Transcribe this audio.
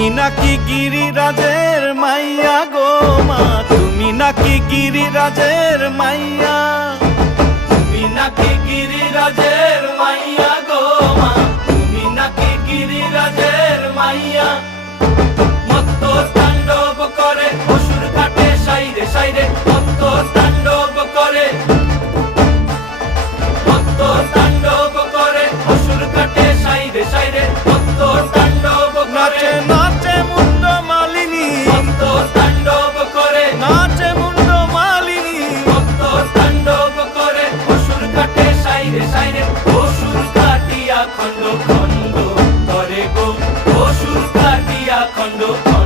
তুমি নাকি গিরিরাজের মাইয়া গো মা, তুমি নাকি গিরিরাজের মাইয়া, তুমি নাকি গিরিরাজের মাইয়া গো মা, তুমি নাকি গিরিরাজের মাইয়া। মত্ত তাণ্ডব করে অসুর ঘাটে সাইরে সাইরে, মত্ত তাণ্ডব করে, মত্ত তাণ্ডব করে অসুর ঘাটে সাইরে সাইরে, মত্ত তাণ্ডব নাচে নাচে মুন্ড মালিনী, মত্ত তাণ্ডব করে নাচে মুন্ড মালিনী, মত্ত তাণ্ডব করে অসুর ঘাটে সাইরে সাইরে, অসুর কাটিয়া খণ্ড খণ্ড করে গো, অসুর কাটিয়া খণ্ড খণ্ড